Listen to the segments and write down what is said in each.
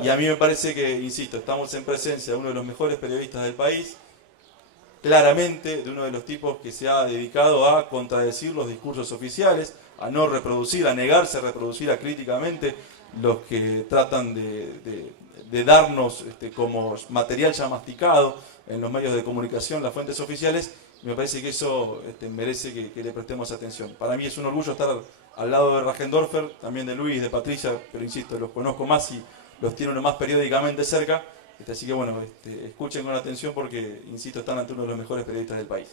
Y a mí me parece que, insisto, estamos en presencia de uno de los mejores periodistas del país, claramente de uno de los tipos que se ha dedicado a contradecir los discursos oficiales, a no reproducir, a negarse a reproducir acríticamente los que tratan de darnos como material ya masticado en los medios de comunicación, las fuentes oficiales. Me parece que eso merece que le prestemos atención. Para mí es un orgullo estar al lado de Rajendorfer, también de Luis, de Patricia, pero insisto, los conozco más y los tiene uno más periódicamente cerca. Así que bueno, escuchen con atención porque, insisto, están ante uno de los mejores periodistas del país.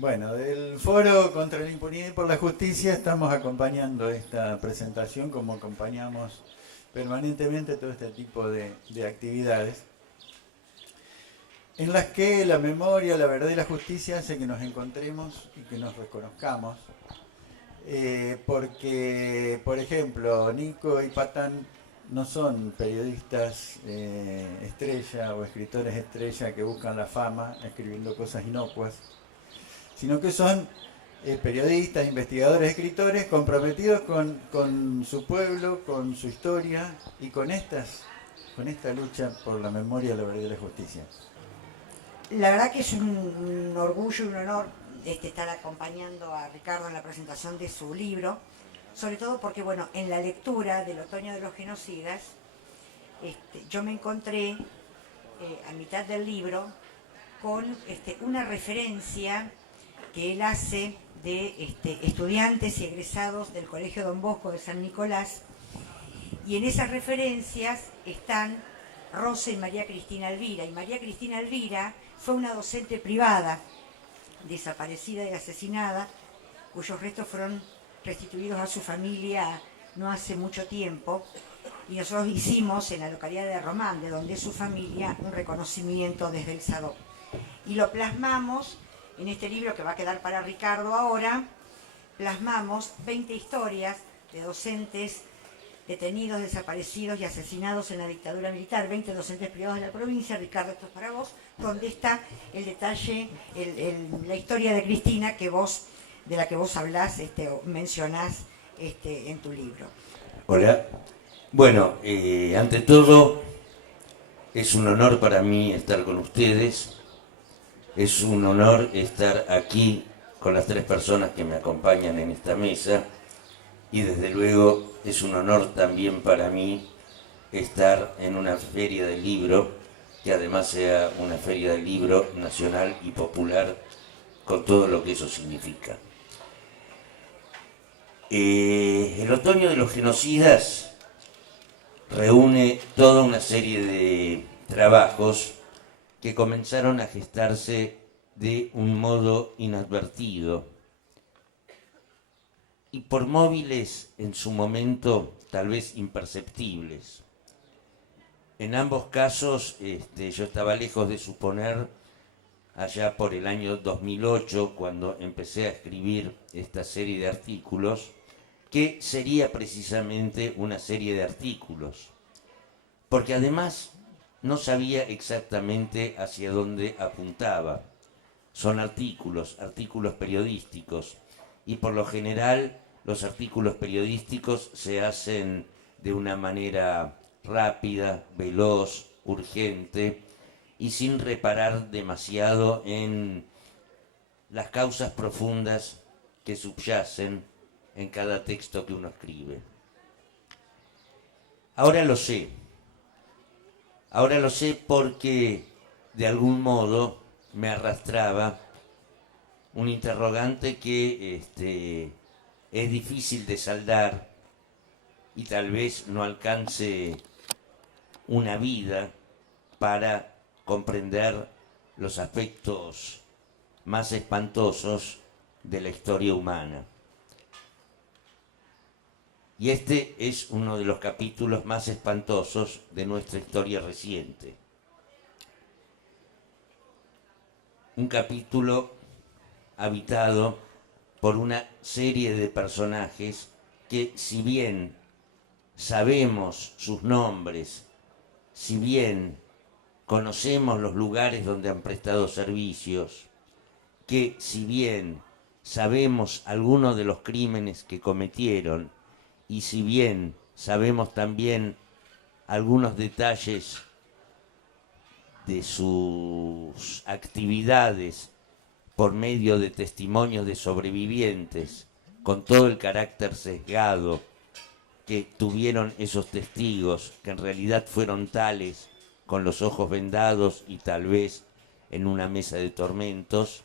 Bueno, del Foro contra la Impunidad y por la Justicia estamos acompañando esta presentación como acompañamos permanentemente todo este tipo de actividades en las que la memoria, la verdad y la justicia hace que nos encontremos y que nos reconozcamos. Porque, por ejemplo, Nico y Patán no son periodistas estrella o escritores estrella que buscan la fama escribiendo cosas inocuas, sino que son periodistas, investigadores, escritores comprometidos con su pueblo, con su historia y con esta lucha por la memoria, la verdad y la justicia. La verdad que es un orgullo y un honor estar acompañando a Ricardo en la presentación de su libro, sobre todo porque, bueno, en la lectura del Otoño de los Genocidas, yo me encontré a mitad del libro con una referencia que él hace de estudiantes y egresados del Colegio Don Bosco de San Nicolás, y en esas referencias están Rosa y María Cristina Elvira, y María Cristina Elvira fue una docente privada desaparecida y asesinada, cuyos restos fueron restituidos a su familia no hace mucho tiempo, y nosotros hicimos en la localidad de Román, de donde es su familia, un reconocimiento desde el SADO. Y lo plasmamos en este libro que va a quedar para Ricardo ahora. Plasmamos 20 historias de docentes detenidos, desaparecidos y asesinados en la dictadura militar, 20 docentes privados de la provincia. Ricardo, esto es para vos, donde está el detalle, la historia de Cristina de la que vos hablás, o mencionás en tu libro. Hola. Bueno, ante todo, es un honor para mí estar con ustedes. Es un honor estar aquí con las tres personas que me acompañan en esta mesa. Y desde luego es un honor también para mí estar en una feria del libro, que además sea una feria del libro nacional y popular, con todo lo que eso significa. El Otoño de los Genocidas reúne toda una serie de trabajos que comenzaron a gestarse de un modo inadvertido y por móviles en su momento tal vez imperceptibles. En ambos casos yo estaba lejos de suponer, allá por el año 2008, cuando empecé a escribir esta serie de artículos, que sería precisamente una serie de artículos, porque además no sabía exactamente hacia dónde apuntaba. Son artículos periodísticos, y por lo general los artículos periodísticos se hacen de una manera rápida, veloz, urgente, y sin reparar demasiado en las causas profundas que subyacen en cada texto que uno escribe. Ahora lo sé porque de algún modo me arrastraba un interrogante que es difícil de saldar y tal vez no alcance una vida para comprender los aspectos más espantosos de la historia humana. Y este es uno de los capítulos más espantosos de nuestra historia reciente. Un capítulo habitado por una serie de personajes que, si bien sabemos sus nombres, si bien conocemos los lugares donde han prestado servicios, que si bien sabemos algunos de los crímenes que cometieron y si bien sabemos también algunos detalles de sus actividades por medio de testimonios de sobrevivientes, con todo el carácter sesgado que tuvieron esos testigos, que en realidad fueron tales, con los ojos vendados y tal vez en una mesa de tormentos,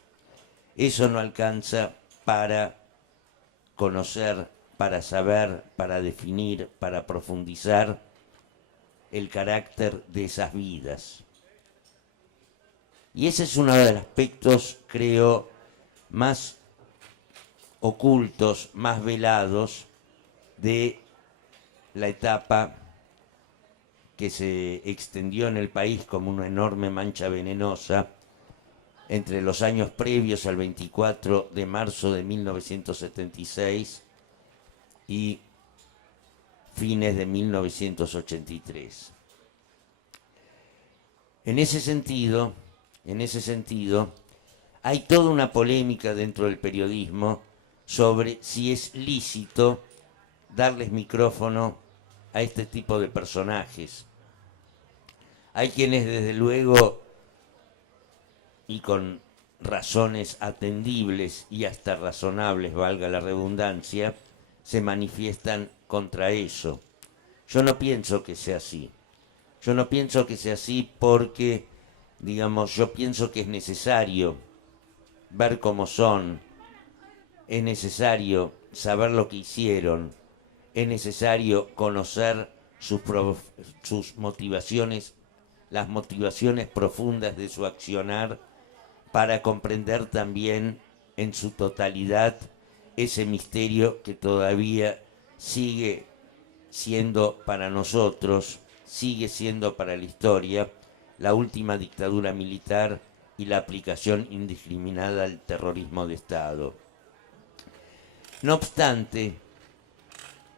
eso no alcanza para conocer, para saber, para definir, para profundizar el carácter de esas vidas. Y ese es uno de los aspectos, creo, más ocultos, más velados de la etapa que se extendió en el país como una enorme mancha venenosa entre los años previos al 24 de marzo de 1976 y fines de 1983. En ese sentido, hay toda una polémica dentro del periodismo sobre si es lícito darles micrófono a este tipo de personajes. Hay quienes desde luego, y con razones atendibles y hasta razonables, valga la redundancia, se manifiestan contra eso. Yo no pienso que sea así. Yo no pienso que sea así porque, digamos, yo pienso que es necesario ver cómo son, es necesario saber lo que hicieron, es necesario conocer sus motivaciones, las motivaciones profundas de su accionar, para comprender también en su totalidad ese misterio que todavía sigue siendo para nosotros, sigue siendo para la historia, la última dictadura militar y la aplicación indiscriminada del terrorismo de Estado. No obstante,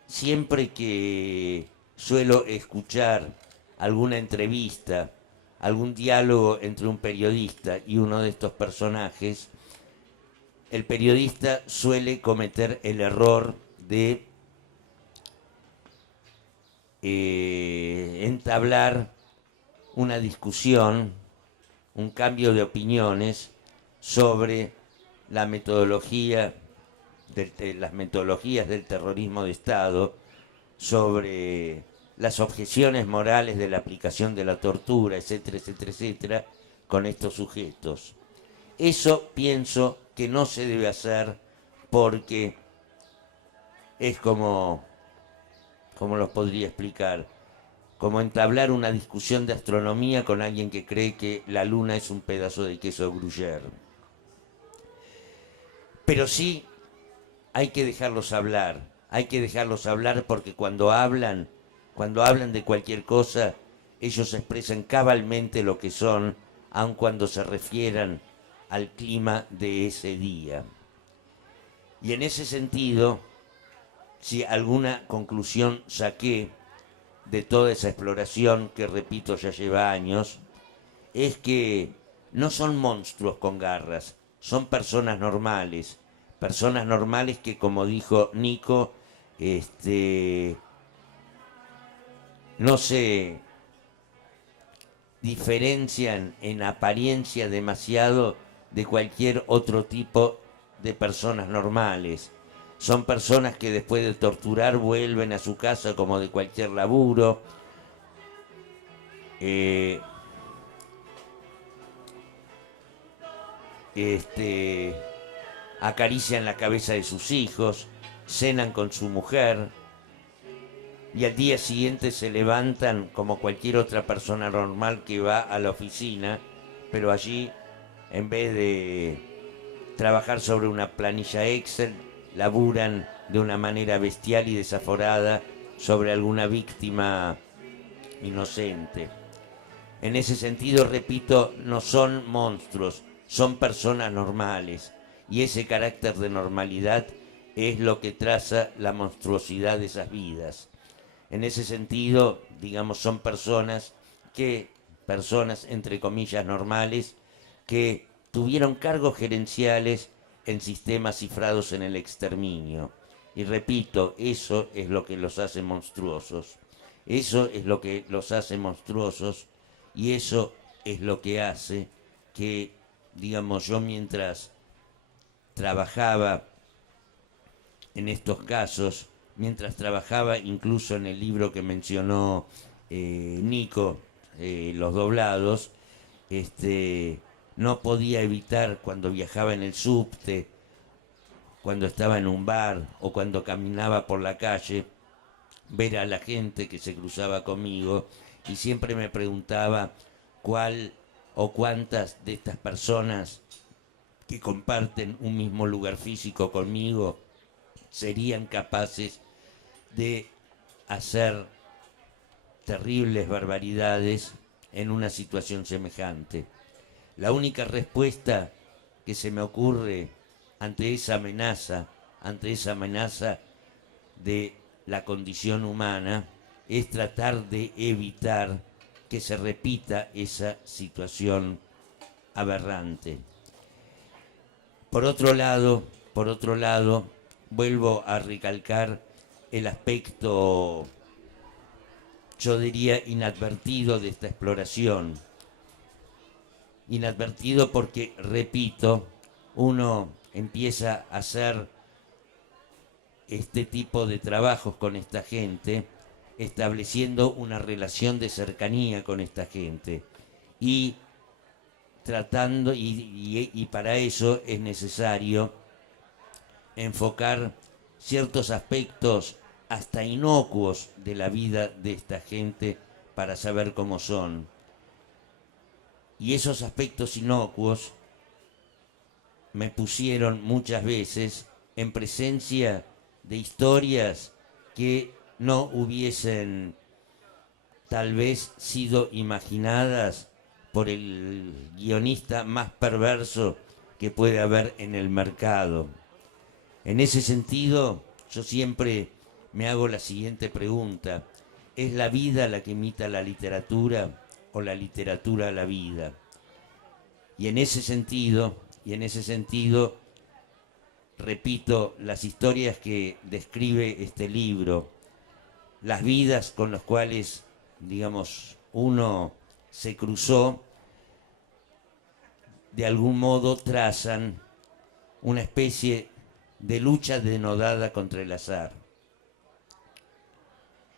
siempre que suelo escuchar alguna entrevista, algún diálogo entre un periodista y uno de estos personajes, el periodista suele cometer el error de entablar una discusión, un cambio de opiniones sobre la metodología las metodologías del terrorismo de Estado, sobre las objeciones morales de la aplicación de la tortura, etcétera, etcétera, etcétera, con estos sujetos. Eso pienso que no se debe hacer porque es como los podría explicar, como entablar una discusión de astronomía con alguien que cree que la luna es un pedazo de queso gruyère. Pero sí hay que dejarlos hablar porque cuando hablan de cualquier cosa, ellos expresan cabalmente lo que son, aun cuando se refieran al clima de ese día. Y en ese sentido, si alguna conclusión saqué de toda esa exploración, que repito ya lleva años, es que no son monstruos con garras, son personas normales que, como dijo Nico, no se diferencian en apariencia demasiado de cualquier otro tipo de personas normales. Son personas que después de torturar vuelven a su casa como de cualquier laburo. Acarician la cabeza de sus hijos, cenan con su mujer y al día siguiente se levantan como cualquier otra persona normal que va a la oficina, pero allí, en vez de trabajar sobre una planilla Excel, laburan de una manera bestial y desaforada sobre alguna víctima inocente. En ese sentido, repito, no son monstruos, son personas normales, y ese carácter de normalidad es lo que traza la monstruosidad de esas vidas. En ese sentido, digamos, son personas entre comillas normales, que tuvieron cargos gerenciales en sistemas cifrados en el exterminio. Y repito, eso es lo que los hace monstruosos. Eso es lo que los hace monstruosos y eso es lo que hace que, digamos, yo mientras trabajaba en estos casos, mientras trabajaba incluso en el libro que mencionó Nico, Los Doblados, no podía evitar cuando viajaba en el subte, cuando estaba en un bar o cuando caminaba por la calle, ver a la gente que se cruzaba conmigo y siempre me preguntaba cuál o cuántas de estas personas que comparten un mismo lugar físico conmigo serían capaces de hacer terribles barbaridades en una situación semejante. La única respuesta que se me ocurre ante esa amenaza de la condición humana, es tratar de evitar que se repita esa situación aberrante. Por otro lado, vuelvo a recalcar el aspecto, yo diría, inadvertido de esta exploración. Inadvertido porque, repito, uno empieza a hacer este tipo de trabajos con esta gente, estableciendo una relación de cercanía con esta gente y tratando, y para eso es necesario enfocar ciertos aspectos hasta inocuos de la vida de esta gente para saber cómo son. Y esos aspectos inocuos me pusieron muchas veces en presencia de historias que no hubiesen tal vez sido imaginadas por el guionista más perverso que puede haber en el mercado. En ese sentido, yo siempre me hago la siguiente pregunta: ¿es la vida la que imita la literatura o la literatura la vida? Y en ese sentido, repito, las historias que describe este libro, las vidas con las cuales, digamos, uno se cruzó, de algún modo trazan una especie de lucha denodada contra el azar.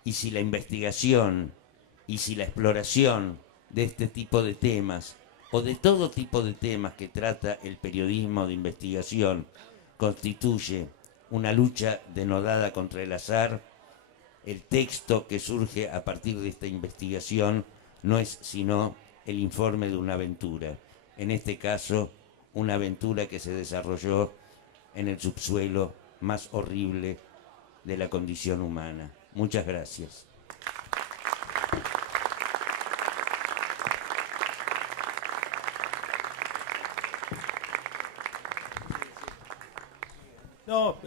Y si la investigación y si la exploración de este tipo de temas, o de todo tipo de temas que trata el periodismo de investigación, constituye una lucha denodada contra el azar, el texto que surge a partir de esta investigación no es sino el informe de una aventura. En este caso, una aventura que se desarrolló en el subsuelo más horrible de la condición humana. Muchas gracias. No,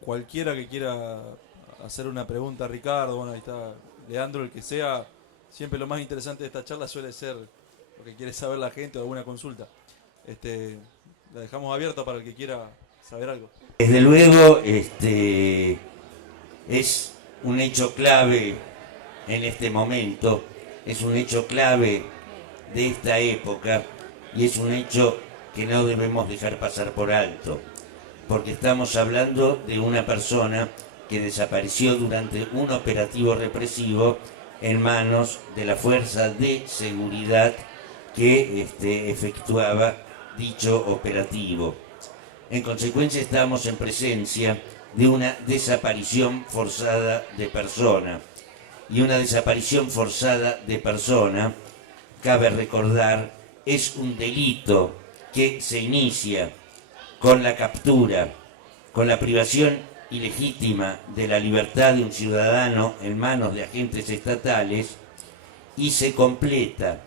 cualquiera que quiera hacer una pregunta a Ricardo, bueno, ahí está Leandro, el que sea, siempre lo más interesante de esta charla suele ser lo que quiere saber la gente o alguna consulta. La dejamos abierta para el que quiera saber algo. Desde luego, es un hecho clave en este momento, es un hecho clave de esta época y es un hecho que no debemos dejar pasar por alto, porque estamos hablando de una persona que desapareció durante un operativo represivo en manos de la fuerza de seguridad que efectuaba dicho operativo. En consecuencia, estamos en presencia de una desaparición forzada de persona. Y una desaparición forzada de persona, cabe recordar, es un delito que se inicia con la captura, con la privación ilegítima de la libertad de un ciudadano en manos de agentes estatales y se completa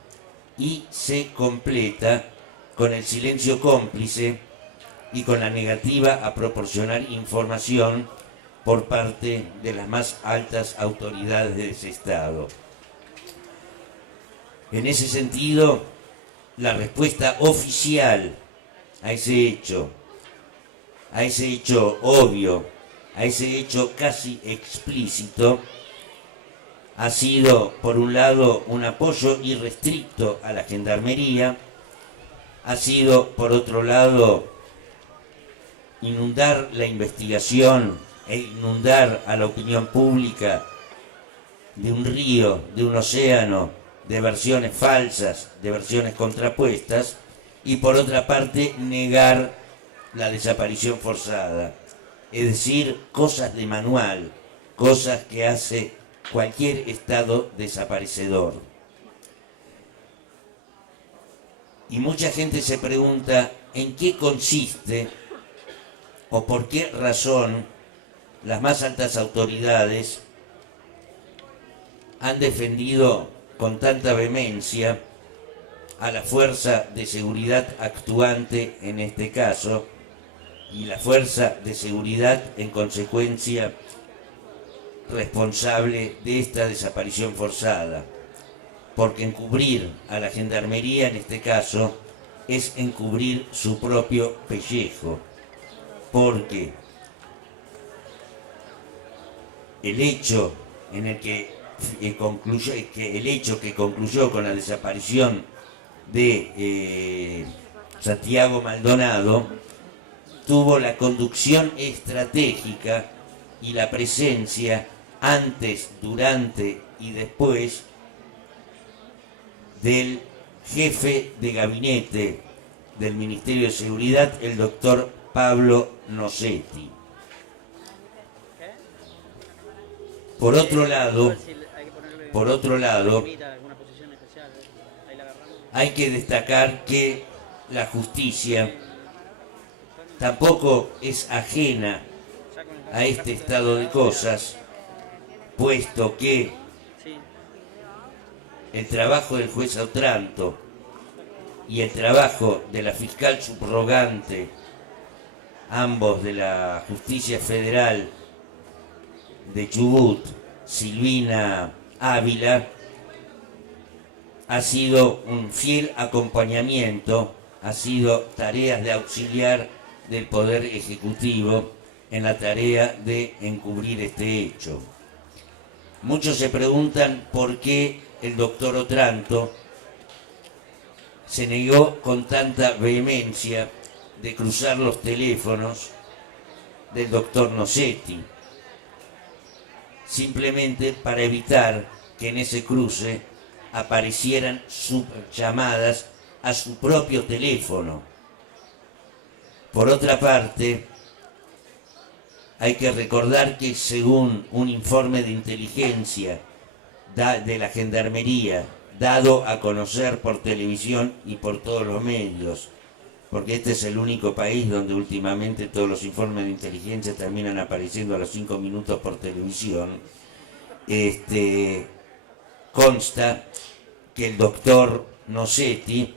con el silencio cómplice y con la negativa a proporcionar información por parte de las más altas autoridades de ese Estado. En ese sentido, la respuesta oficial a ese hecho obvio, a ese hecho casi explícito, ha sido, por un lado, un apoyo irrestricto a la Gendarmería, ha sido, por otro lado, inundar la investigación e inundar a la opinión pública de un río, de un océano, de versiones falsas, de versiones contrapuestas, y por otra parte negar la desaparición forzada, es decir, cosas de manual, cosas que hace cualquier Estado desaparecedor. Y mucha gente se pregunta en qué consiste o por qué razón las más altas autoridades han defendido con tanta vehemencia a la fuerza de seguridad actuante en este caso y la fuerza de seguridad en consecuencia responsable de esta desaparición forzada, porque encubrir a la Gendarmería en este caso es encubrir su propio pellejo, porque el hecho en el que concluyó con la desaparición de Santiago Maldonado tuvo la conducción estratégica y la presencia antes, durante y después del jefe de gabinete del Ministerio de Seguridad, el doctor Pablo Nosetti. Por otro lado, hay que destacar que la justicia tampoco es ajena a este estado de cosas, puesto que el trabajo del juez Otranto y el trabajo de la fiscal subrogante, ambos de la Justicia Federal de Chubut, Silvina Ávila, ha sido un fiel acompañamiento, ha sido tareas de auxiliar del Poder Ejecutivo en la tarea de encubrir este hecho. Muchos se preguntan por qué el doctor Otranto se negó con tanta vehemencia de cruzar los teléfonos del doctor Nosetti, simplemente para evitar que en ese cruce aparecieran llamadas a su propio teléfono. Por otra parte, hay que recordar que según un informe de inteligencia de la Gendarmería, dado a conocer por televisión y por todos los medios, porque este es el único país donde últimamente todos los informes de inteligencia terminan apareciendo a los 5 minutos por televisión, consta que el doctor Nosetti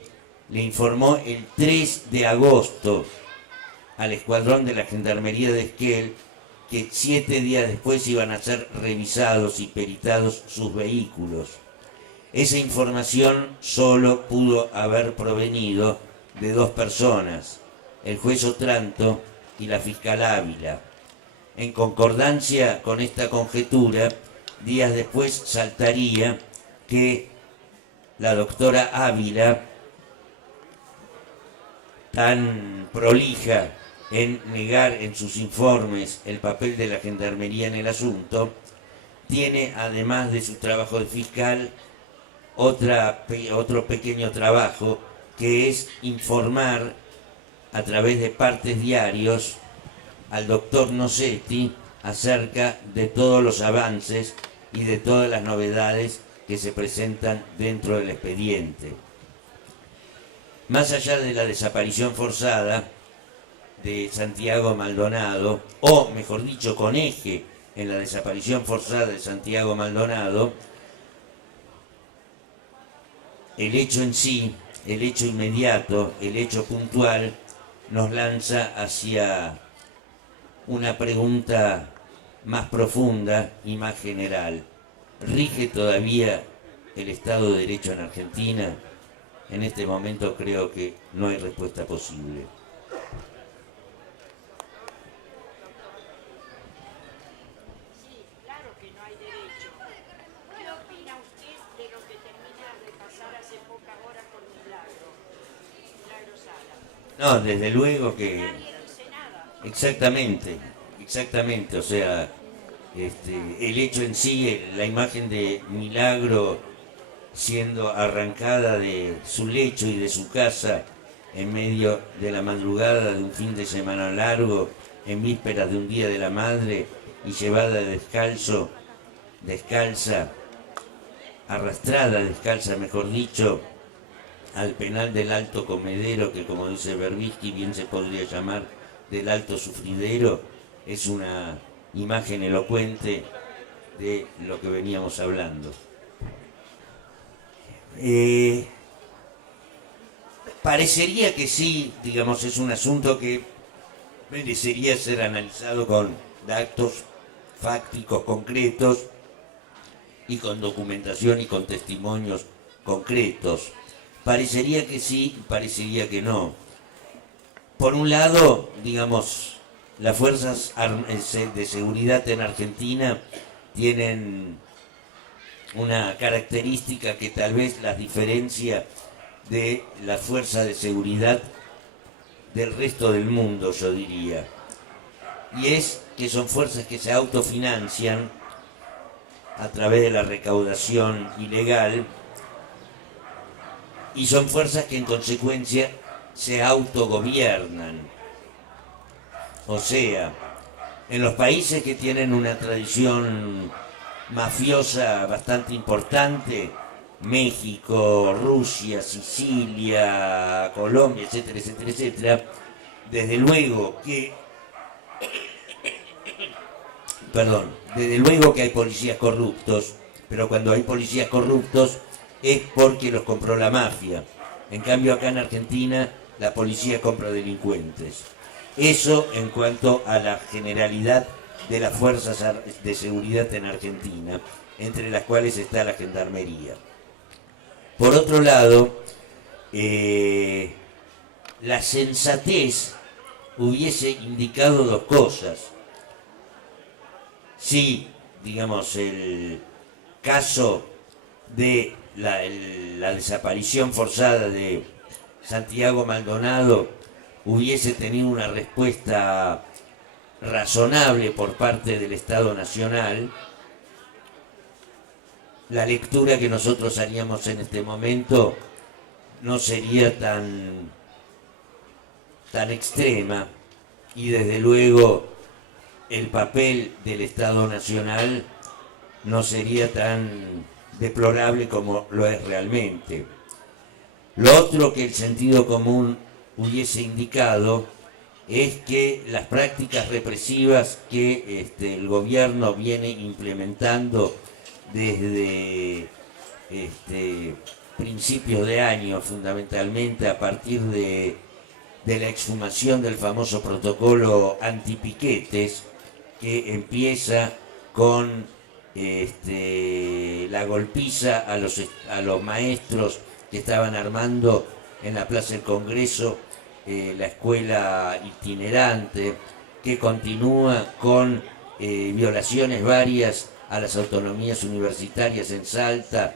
le informó el 3 de agosto al escuadrón de la Gendarmería de Esquel que 7 días después iban a ser revisados y peritados sus vehículos. Esa información solo pudo haber provenido de 2 personas, el juez Otranto y la fiscal Ávila. En concordancia con esta conjetura, días después saltaría que la doctora Ávila, tan prolija en negar en sus informes el papel de la Gendarmería en el asunto, tiene, además de su trabajo de fiscal, otro pequeño trabajo, que es informar a través de partes diarios al doctor Nosetti acerca de todos los avances y de todas las novedades que se presentan dentro del expediente. Más allá de la desaparición forzada de Santiago Maldonado, o mejor dicho, con eje en la desaparición forzada de Santiago Maldonado, el hecho en sí, el hecho inmediato, el hecho puntual, nos lanza hacia una pregunta más profunda y más general. ¿Rige todavía el Estado de Derecho en Argentina? en este momento creo que no hay respuesta posible. No, desde luego que... Exactamente, o sea, el hecho en sí, la imagen de Milagro siendo arrancada de su lecho y de su casa en medio de la madrugada de un fin de semana largo, en vísperas de un Día de la Madre, y llevada descalza, arrastrada descalza, mejor dicho, al penal del Alto Comedero, que como dice Berbisky, bien se podría llamar del Alto Sufridero, es una imagen elocuente de lo que veníamos hablando. Parecería que sí, digamos, es un asunto que merecería ser analizado con datos fácticos concretos y con documentación y con testimonios concretos. Parecería que sí, parecería que no. Por un lado, digamos, las fuerzas de seguridad en Argentina tienen una característica que tal vez las diferencia de las fuerzas de seguridad del resto del mundo, yo diría. Y es que son fuerzas que se autofinancian a través de la recaudación ilegal, y son fuerzas que en consecuencia se autogobiernan. O sea, en los países que tienen una tradición mafiosa bastante importante, México, Rusia, Sicilia, Colombia, etcétera, etcétera, etcétera, desde luego que hay policías corruptos, pero cuando hay policías corruptos es porque los compró la mafia. En cambio, acá en Argentina la policía compra delincuentes. Eso en cuanto a la generalidad de las fuerzas de seguridad en Argentina, entre las cuales está la Gendarmería. Por otro lado, la sensatez hubiese indicado dos cosas. Si, digamos, el caso de la desaparición forzada de Santiago Maldonado hubiese tenido una respuesta razonable por parte del Estado Nacional, la lectura que nosotros haríamos en este momento no sería tan extrema, y desde luego el papel del Estado Nacional no sería tan deplorable como lo es realmente. Lo otro que el sentido común hubiese indicado es que las prácticas represivas que el gobierno viene implementando desde principios de año, fundamentalmente a partir de la exhumación del famoso protocolo antipiquetes, que empieza con la golpiza a los maestros que estaban armando en la Plaza del Congreso la escuela itinerante, que continúa con violaciones varias a las autonomías universitarias en Salta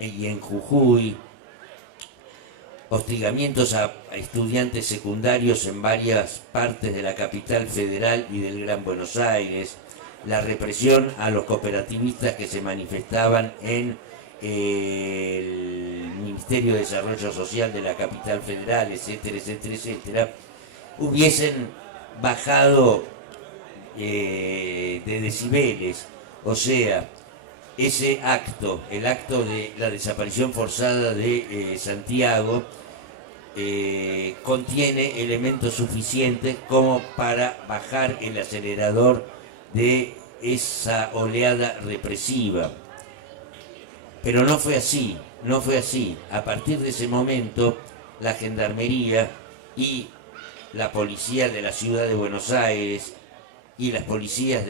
y en Jujuy, hostigamientos a estudiantes secundarios en varias partes de la capital federal y del Gran Buenos Aires, la represión a los cooperativistas que se manifestaban en el Ministerio de Desarrollo Social de la capital federal, etcétera, etcétera, etcétera, hubiesen bajado de decibeles. O sea, ese acto, el acto de la desaparición forzada de Santiago, contiene elementos suficientes como para bajar el acelerador de esa oleada represiva. Pero no fue así. A partir de ese momento, la Gendarmería y la policía de la ciudad de Buenos Aires y las policías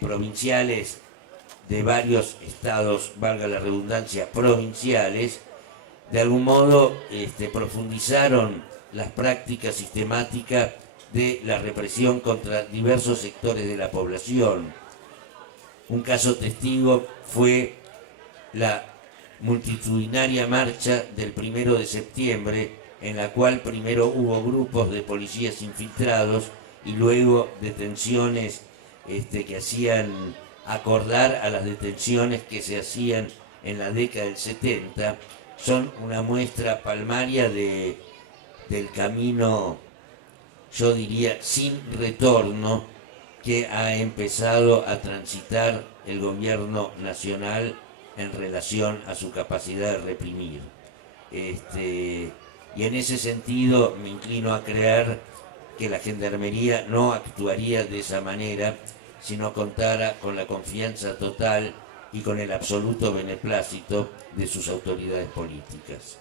provinciales de varios estados, valga la redundancia, provinciales, de algún modo profundizaron las prácticas sistemáticas de la represión contra diversos sectores de la población. Un caso testigo fue la multitudinaria marcha del 1 de septiembre, en la cual primero hubo grupos de policías infiltrados y luego detenciones que hacían acordar a las detenciones que se hacían en la década del 70, son una muestra palmaria del camino, yo diría, sin retorno que ha empezado a transitar el gobierno nacional en relación a su capacidad de reprimir. Y en ese sentido me inclino a creer que la Gendarmería no actuaría de esa manera si no contara con la confianza total y con el absoluto beneplácito de sus autoridades políticas.